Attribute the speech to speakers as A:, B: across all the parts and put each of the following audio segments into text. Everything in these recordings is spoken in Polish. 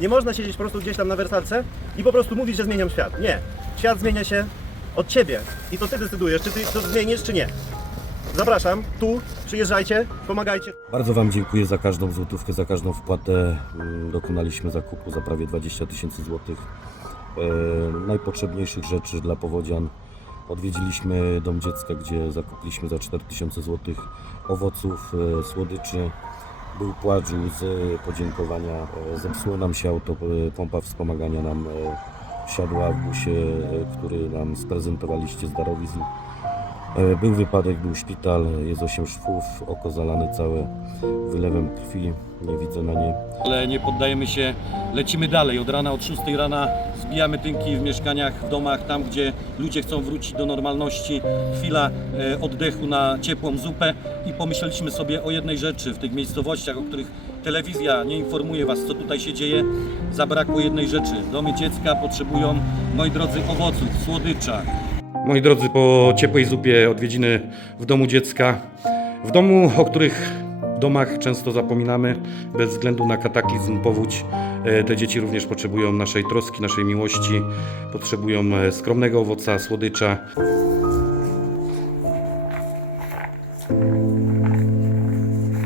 A: Nie można siedzieć po prostu gdzieś tam na wersalce i po prostu mówić, że zmieniam świat. Nie. Świat zmienia się od ciebie i to ty decydujesz, czy ty to zmienisz, czy nie. Zapraszam, tu, przyjeżdżajcie, pomagajcie.
B: Bardzo Wam dziękuję za każdą złotówkę, za każdą wpłatę. Mm, Dokonaliśmy zakupu za prawie 20 tysięcy złotych e, najpotrzebniejszych rzeczy dla powodzian. Odwiedziliśmy Dom Dziecka, gdzie zakupiliśmy za 4 tysiące złotych owoców, e, słodyczy. Był płacz łzy podziękowania. E, Zepsuło nam się auto, e, pompa wspomagania nam e, wsiadła w busie, który nam sprezentowaliście z darowizn. E, Był wypadek, był szpital, jest 8 szwów, oko zalane całe wylewem krwi, nie widzę na nie.
A: Ale nie poddajemy się, lecimy dalej. Od rana, od 6 rana zbijamy tynki w mieszkaniach, w domach, tam gdzie ludzie chcą wrócić do normalności. Chwila e, oddechu na ciepłą zupę i pomyśleliśmy sobie o jednej rzeczy w tych miejscowościach, o których telewizja nie informuje Was, co tutaj się dzieje. Zabrakło jednej rzeczy. Domy dziecka potrzebują, moi drodzy, owoców, słodycza. Moi drodzy, po ciepłej zupie odwiedziny w domu dziecka, w domu, o których domach często zapominamy, bez względu na kataklizm, powódź. E, Te dzieci również potrzebują naszej troski, naszej miłości, potrzebują e, skromnego owoca, słodycza.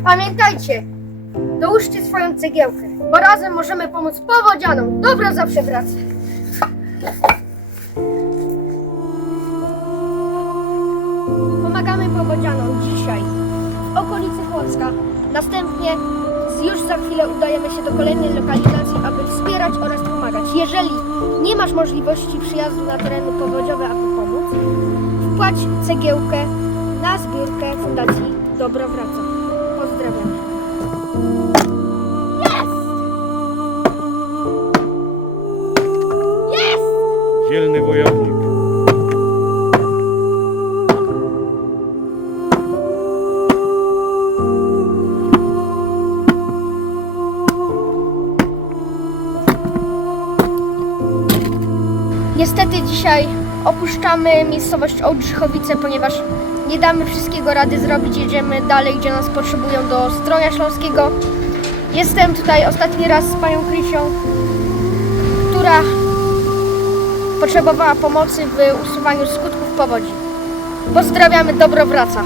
C: Pamiętajcie, dołóżcie swoją cegiełkę, bo razem możemy pomóc powodzianom. Dobro zawsze wraca. Pomagamy powodzianom dzisiaj w okolicy Płocka. Następnie już za chwilę udajemy się do kolejnej lokalizacji, aby wspierać oraz pomagać. Jeżeli nie masz możliwości przyjazdu na tereny powodziowe, aby pomóc, wpłać cegiełkę na zbiórkę Fundacji Dobro Wraca. Pozdrawiam.
D: Dzielny wojownik.
C: Niestety dzisiaj opuszczamy miejscowość Ołdrzychowice, ponieważ nie damy wszystkiego rady zrobić. Jedziemy dalej, gdzie nas potrzebują do Stroja Śląskiego. Jestem tutaj ostatni raz z panią Krysią, która potrzebowała pomocy w usuwaniu skutków powodzi. Pozdrawiamy, dobro wraca.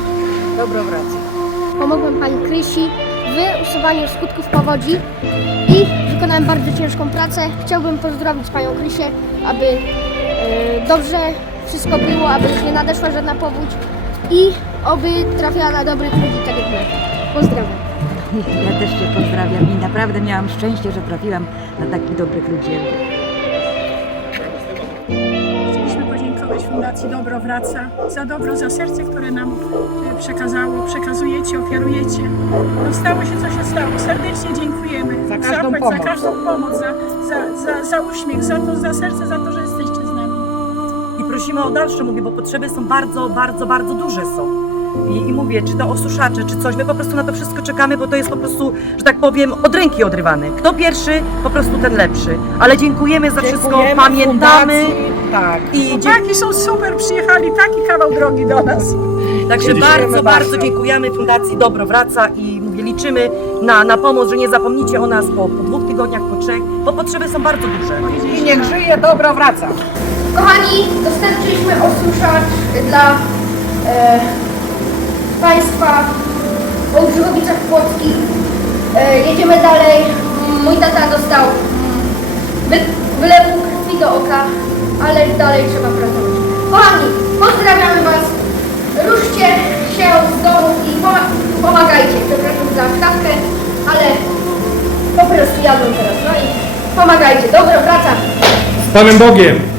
C: Dobro wraca. Pomogłem pani Krysi w usuwaniu skutków powodzi i wykonałem bardzo ciężką pracę. Chciałbym pozdrowić panią Krysię, aby dobrze wszystko było, aby już nie nadeszła żadna powódź i oby trafiała na dobrych ludzi tak jak my. Pozdrawiam.
E: Ja też Cię pozdrawiam i naprawdę miałam szczęście, że trafiłam na takich dobrych ludzi.
F: Chcieliśmy podziękować Fundacji Dobro Wraca za dobro, za serce, które nam e, przekazało, przekazujecie, ofiarujecie. No stało się, co się stało. Serdecznie dziękujemy.
G: Za każdą pomoc. Za
F: każdą pomoc, za, za, za, za uśmiech, za to, za serce, za to, że jesteście. I
H: prosimy o dalsze, mówię, bo potrzeby są bardzo, bardzo, bardzo duże są. I, I mówię, czy to osuszacze, czy coś, my po prostu na to wszystko czekamy, bo to jest po prostu, że tak powiem, od ręki odrywany. Kto pierwszy, po prostu ten lepszy. Ale dziękujemy za wszystko, Dziękujemy pamiętamy fundacji, Tak.
I: i dzie- Chłopaki są super, przyjechali taki kawał drogi do nas.
H: także Dziękujemy bardzo, bardzo bardzo. dziękujemy Fundacji Dobro Wraca i mówię, liczymy na, na pomoc, że nie zapomnicie o nas po, po dwóch tygodniach, po trzech, bo potrzeby są bardzo duże.
G: I niech żyje, dobro wraca.
C: Kochani, dostarczyliśmy osuszacz dla e, Państwa w Ołdrzychowicach Płockich. E, jedziemy dalej. Mój tata dostał wy, wylewu krwi do oka, ale dalej trzeba pracować. Kochani, pozdrawiamy Was. Ruszcie się z domu i poma- pomagajcie. Przepraszam za wstawkę, ale po prostu jadą teraz. No i pomagajcie. Dobro, wracam.
J: Z Panem Bogiem!